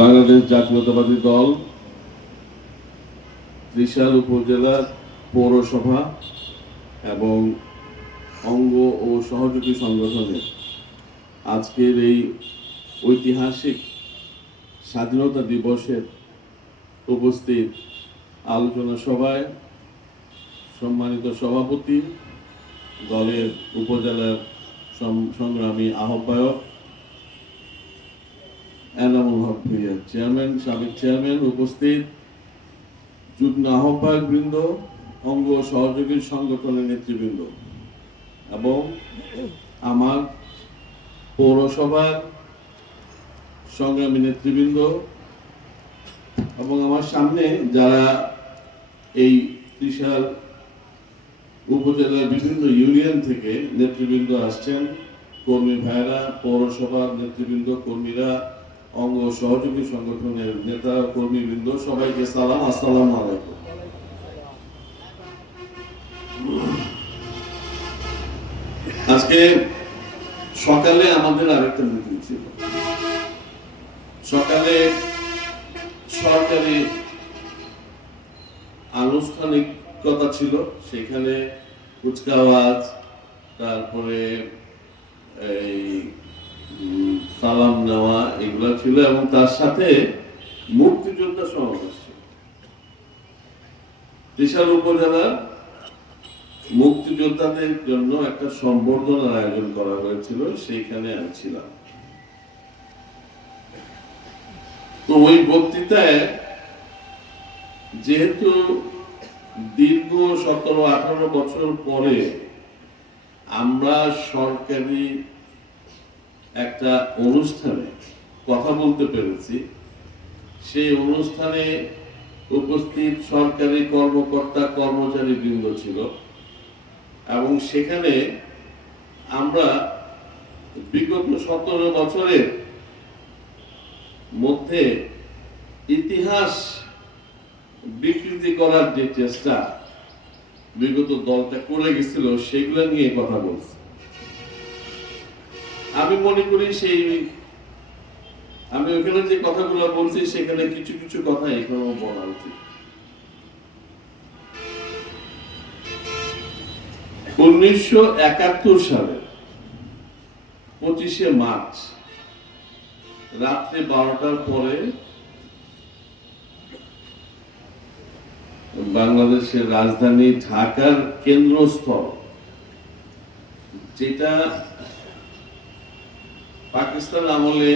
বাংলাদেশ জাতীয়তাবাদী দল ত্রিশাল উপজেলা পৌরসভা এবং অঙ্গ ও সহযোগী সংগঠনের আজকের এই ঐতিহাসিক স্বাধীনতা দিবসের উপস্থিত আলোচনা সভায় সম্মানিত সভাপতি, দলের উপজেলার সংগ্রামী আহ্বায়ক এনামুল হক ভূঁইয়া চেয়ারম্যান, সাবেক চেয়ারম্যান, উপস্থিত যুগ্ম আহ্বায়ক বৃন্দ, অঙ্গ সহযোগী সংগঠনের নেতৃবৃন্দ এবং আমার পৌরসভার সংগ্রামী নেতৃবৃন্দ এবং আমার সামনে যারা এই ত্রিশাল উপজেলার বিভিন্ন ইউনিয়ন থেকে নেতৃবৃন্দ আসছেন, কর্মী ভাইরা, পৌরসভার নেতৃবৃন্দ, কর্মীরা, অঙ্গ সহযোগী সংগঠনের নেতা কর্মীবৃন্দ, সবাইকে সালাম, আসসালামু আলাইকুম। আজকে সকালে আমাদের আরেকটা মিটিং ছিল। সকালে সরকারি আনুষ্ঠানিকতা ছিল, সেখানে কুচকাওয়াজ, তারপরে এই সালাম নেওয়া এগুলা ছিল এবং তার সাথে মুক্তিযোদ্ধা সমাবেশ ছিল। ত্রিশাল উপজেলার মুক্তিযোদ্ধাদের জন্য একটা সম্বর্ধনার আয়োজন করা হয়েছিল, সেইখানে আমি ছিলাম। তো ওই বক্তৃতায় যেহেতু দীর্ঘ 17-18 বছর পরে আমরা সরকারি একটা অনুষ্ঠানে কথা বলতে পেরেছি, সেই অনুষ্ঠানে উপস্থিত সরকারি কর্মকর্তা কর্মচারী বৃন্দ ছিল এবং সেখানে আমরা বিগত 17 বছরের মধ্যে ইতিহাস বিকৃতি করার যে চেষ্টা বিগত দলটা করে গেছিল সেগুলো নিয়ে কথা বলছি। আমি মনে করি আমি ওখানে যে কথাগুলো বলছি সেখানে কিছু কিছু কথা এখনো বলা উচিত। 1971 সালের 25শে মার্চ রাত্রে 12টার পরে বাংলাদেশের রাজধানী ঢাকার কেন্দ্রস্থল, যেটা পাকিস্তান আমলে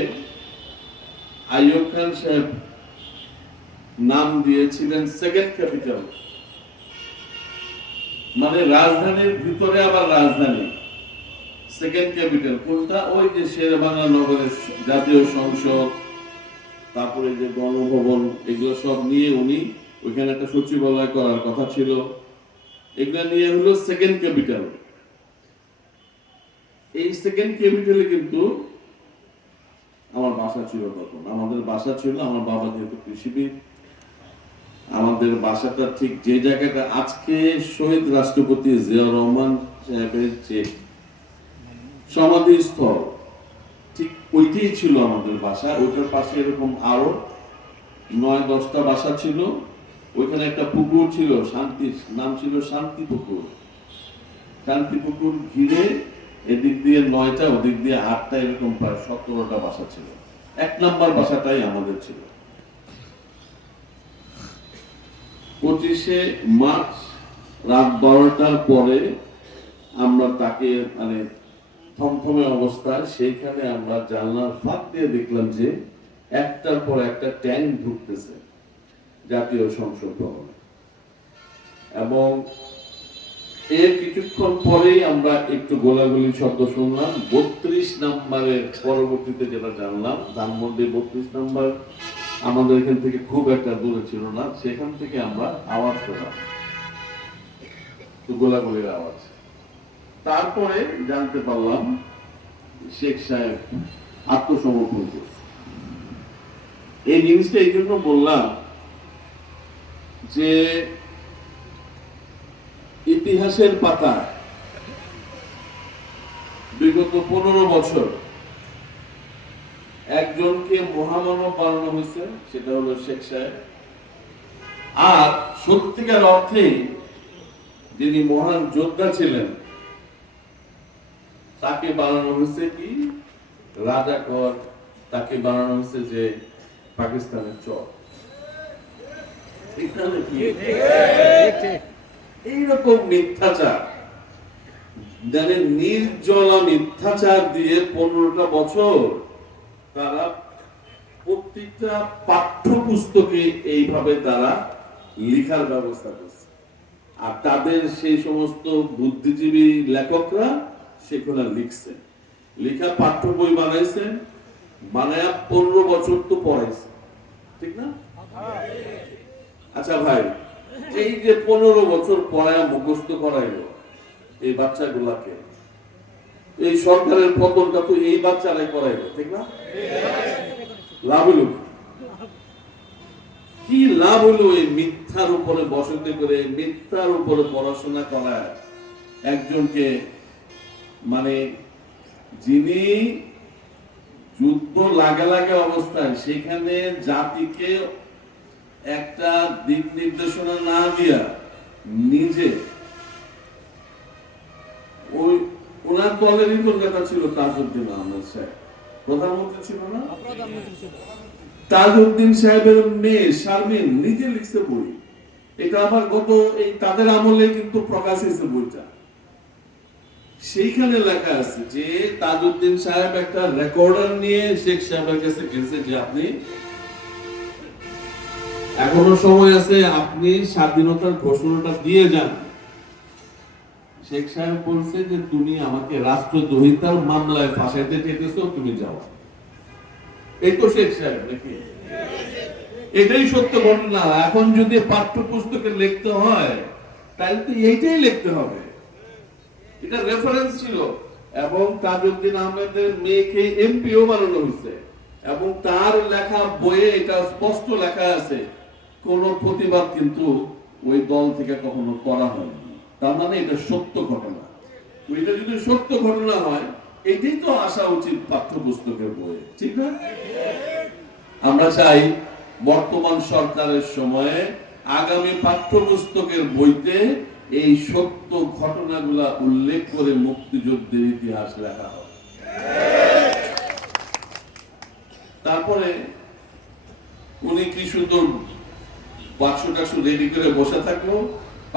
আইয়ুব খান সাহেব নাম দিয়েছিলেন সেকেন্ড ক্যাপিটাল, মানে রাজধানীর ভিতরে আবার রাজধানী, সেকেন্ড ক্যাপিটাল কোনটা? ওই যে শেরেবাংলা নগরের জাতীয় সংসদ, তারপরে যে গণভবন, এগুলো সব নিয়ে উনি ওইখানে একটা সচিবালয় করার কথা ছিল, এগুলো নিয়ে হলো সেকেন্ড ক্যাপিটাল। এই সেকেন্ড ক্যাপিটালে কিন্তু আমার বাসা ছিল তখন, আমাদের বাসা ছিল, আমার বাবা যেহেতু কৃষিবিদ, আমাদের বাসাটা ঠিক যে জায়গাটা আজকে শহীদ রাষ্ট্রপতি জিয়াউর রহমান সাহেবের যে সমাধিস্থল, ঠিক ওইটাই ছিল আমাদের বাসা। ওইটার পাশে এরকম আরো 9-10টা বাসা ছিল। ওইখানে একটা পুকুর ছিল, নাম ছিল শান্তি পুকুর। শান্তি পুকুর ঘিরে এদিক দিয়ে 9টা, ওদিক দিয়ে 8টা, এরকম প্রায় 17টা বাসা ছিল। 1 নম্বর বাসাটাই আমাদের ছিল। 25শে মার্চ রাত 12টার পরে আমরা তাকে মানে থমথমে অবস্থায় সেইখানে আমরা জানলার ফাঁক দিয়ে দেখলাম যে একটার পর একটা ট্যাঙ্ক ঢুকতেছে জাতীয় সংসদ ভবনে, এবং এর কিছুক্ষণ পরেই আমরা একটু গোলাগুলি শব্দ শুনলাম। 32 নম্বরের পরবর্তীতে যেটা জানলাম, ধানমন্ডি 32 নম্বর আমাদের এখান থেকে খুব একটা দূরে ছিল না, সেখান থেকে আমরা আওয়াজ পেলাম, গোলাগুলির আওয়াজ। তারপরে জানতে পারলাম শেখ সাহেব আত্মসমর্পণ করছে। এই জিনিসটা এই জন্য বললাম যে ইতিহাসের পাতায় বিগত 15 বছর একজনকে মহামানব বানানো হয়েছে, সেটা হলো শেখ সাহেব। আর সত্যিকার অর্থে যিনি মহান যোদ্ধা ছিলেন তাকে বানানো হয়েছে কি রাজাকর, তাকে বানানো হয়েছে যে পাকিস্তানের চর। এখানে কি এইরকম মিথ্যাচার, মানে নির্জলা মিথ্যাচার দিয়ে 15টা বছর তারা প্রত্যেকটা পাঠ্যপুস্তকে এইভাবে তারা লেখার ব্যবস্থা করছে। আর তাদের সেই সমস্ত বুদ্ধিজীবী লেখকরা সেগুলো লিখছে, লেখা পাঠ্য বই বানাইছে, বানায়া 15 বছর তো পড়াইছে, ঠিক না? আচ্ছা ভাই, এই যে 15 বছর পড়ায়া মুখস্থ করাইলো এই বাচ্চাগুলাকে, এই সরকারের পতনটা তো এই বাচ্চারাই করাইলো, ঠিক না? লাভ হলো কি? লাভ হলো এই মিথ্যার উপরে বসতি করে, মিথ্যার উপরে পড়াশোনা করা একজনকে, মানে যিনি যুদ্ধ লাগে লাগে অবস্থায় সেখানে জাতিকে একটা দিক নির্দেশনা না দিয়া নিজে, ওই ওনার দলেরই তো নেতা ছিল তাজউদ্দিন আহমেদ সাহেব, প্রধানমন্ত্রী ছিল না? তাজউদ্দিন সাহেবের মেয়ে শারমিন নিজে লিখছে বই, এটা আবার গত এই তাদের আমলে কিন্তু প্রকাশ হয়েছে বইটা। সেইখানে লেখা আছে যে তাজউদ্দিন সাহেব একটা রেকর্ডার নিয়ে শেখ সাহেবের কাছে গেছে যে আপনি এখনো সময় আছে, আপনি স্বাধীনতার ঘোষণাটা দিয়ে যান। শেখ সাহেব বলছে যে তুমি আমাকে রাষ্ট্রদ্রোহিতার মামলায় ফাঁসাইতে চেয়েছো, তুমি যাও। এই তো শেখ সাহেব নাকি? এটাই সত্য ঘটনা। এখন যদি পাঠ্যপুস্তকে লিখতে হয় তাহলে তো এইটাই লিখতে হবে, এটা রেফারেন্স ছিল। এবং তাজউদ্দিন আহমেদের মেয়েকে এমপিও বানানো হয়েছে, এবং তার লেখা বইয়ে এটা স্পষ্ট লেখা আছে কোন প্রতিবাদ কিন্তু ওই দল থেকে কখনো করা হয়নি। তার মানে এটা সত্য ঘটনা। এটা যদি সত্য ঘটনা হয় এটাই তো আসা উচিত পাঠ্যপুস্তকের বইয়ে, ঠিক না? আমরা চাই বর্তমান সরকারের সময়ে আগামী পাঠ্যপুস্তকের বইতে এই সত্য ঘটনাগুলা উল্লেখ করে মুক্তিযুদ্ধের ইতিহাস লেখা হবে। তারপরে উনি কি সুন্দর বাক্সটা রেডি করে বসে থাকলো,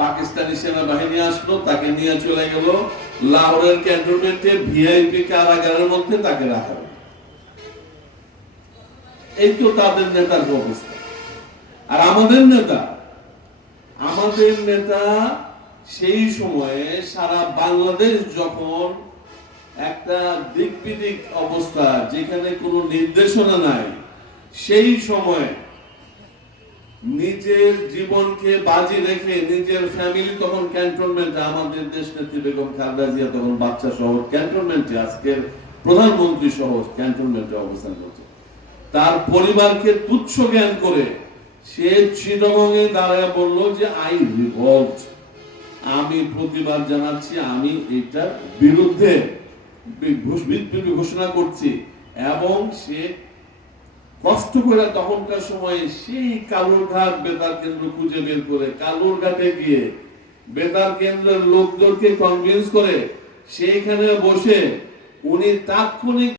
পাকিস্তানি সেনাবাহিনী আসলো, তাকে নিয়ে চলে গেল লাহোরের ক্যান্টনমেন্টে ভিআইপি কারাগারের মধ্যে তাকে রাখা হলো। এই তো তাদের নেতার অবস্থা। আর আমাদের নেতা সেই সময়ে সারা বাংলাদেশ যখন একটা দিক বিদিক অবস্থা, যেখানে কোনো নির্দেশনা নাই, সেই সময় নিজের জীবনকে বাজি রেখে নিজের ফ্যামিলি তখন ক্যান্টনমেন্টে, আমাদের দেশ নেত্রী বেগম খালেদা জিয়া তখন বাচ্চা সহ ক্যান্টনমেন্টে, আজকের প্রধানমন্ত্রী সহ ক্যান্টনমেন্টে অবস্থান করছে। তার পরিবারকে তুচ্ছ জ্ঞান করে সে চিটাগংয়ে দাঁড়ায় বলল যে আই রিভল্ট, আমি প্রতিবাদ জানাচ্ছি, আমি এটার বিরুদ্ধে ঘোষণা করছি। এবং সে কষ্ট করে তখনকার সময় সেই কালুরঘাট বেতার কেন্দ্র খুঁজে বের করে কালুরঘাটে গিয়ে বেতার কেন্দ্রের লোকদেরকে কনভিন্স করে সেইখানে বসে উনি তাৎক্ষণিক